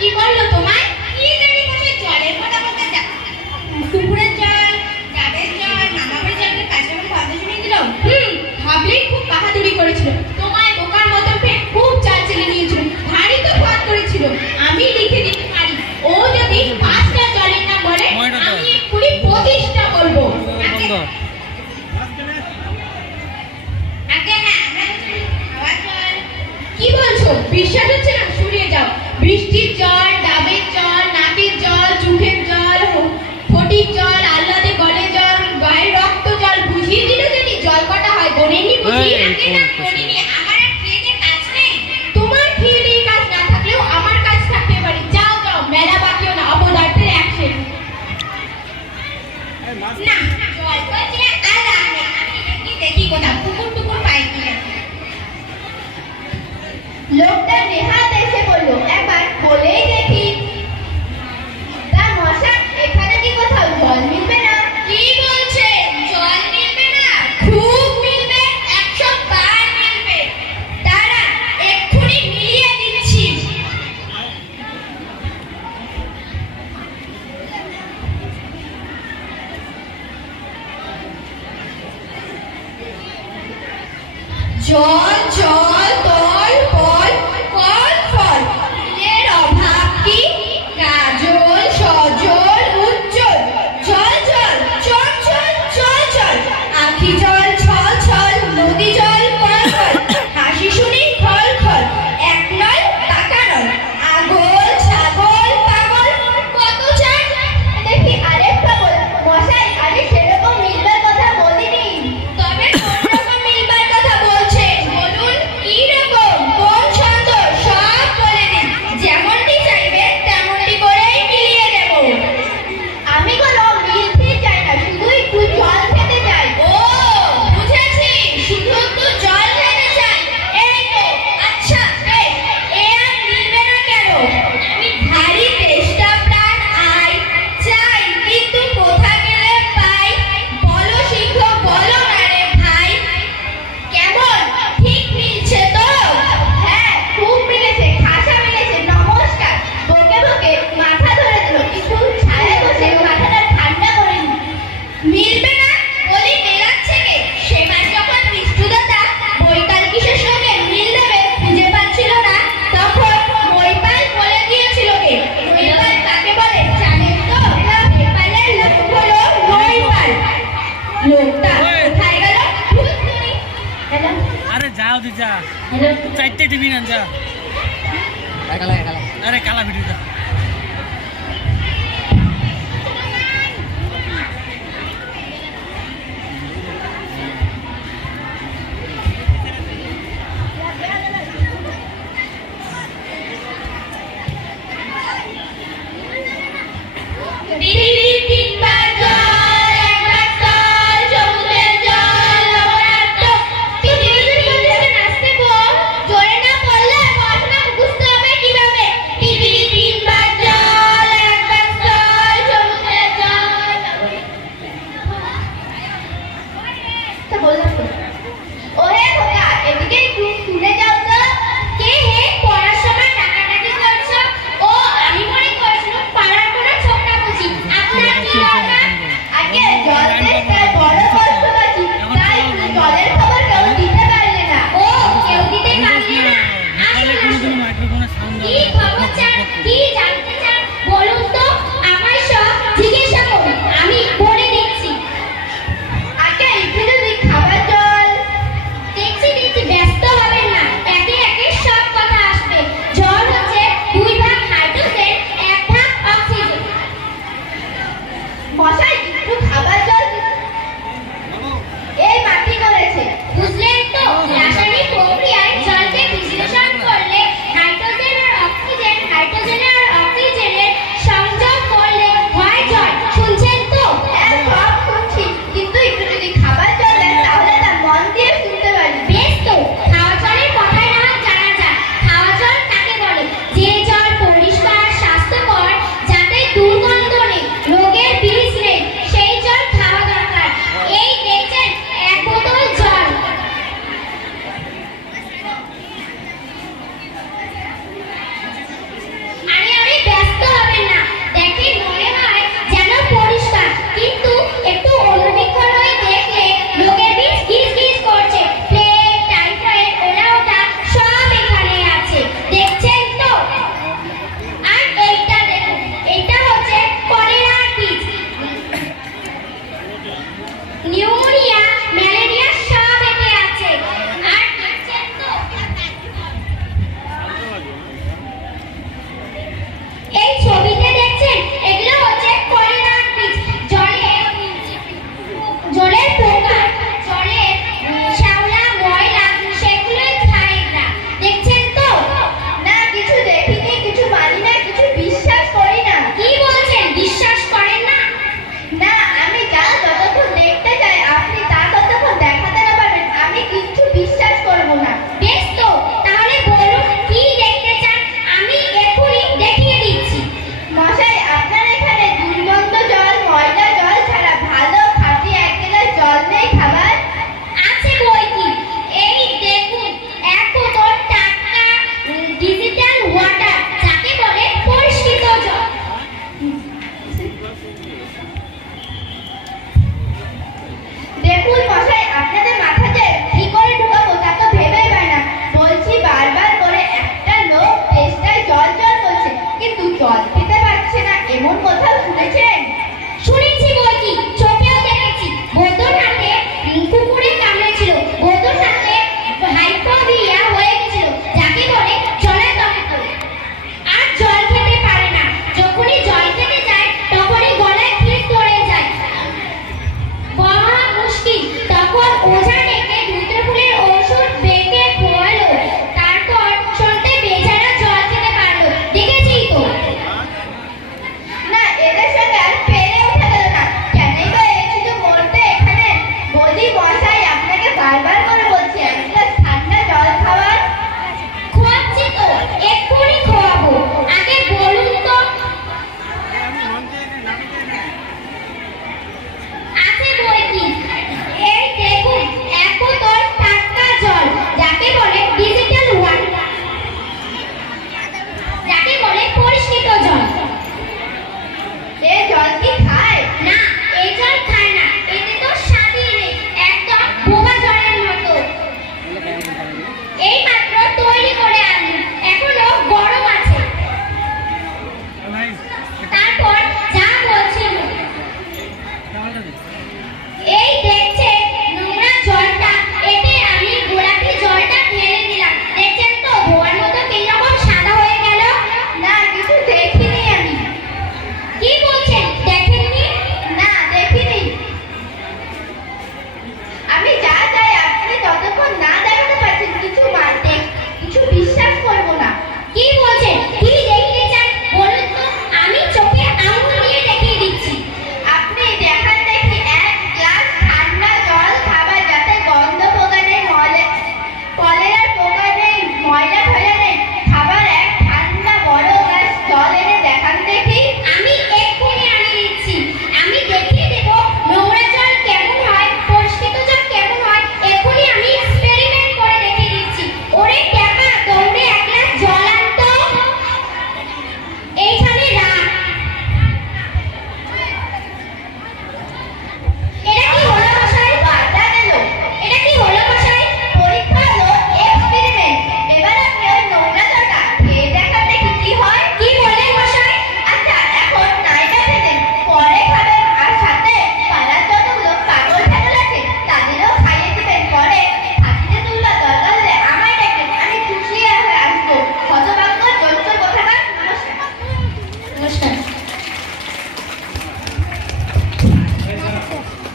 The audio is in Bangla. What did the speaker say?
কি বলল তোমায়? কি জানি তোমার জলের কথা বলতে দুপুরে খুশি তুই যা। চারটে টিভি না যা। আরে কালা ভিডিও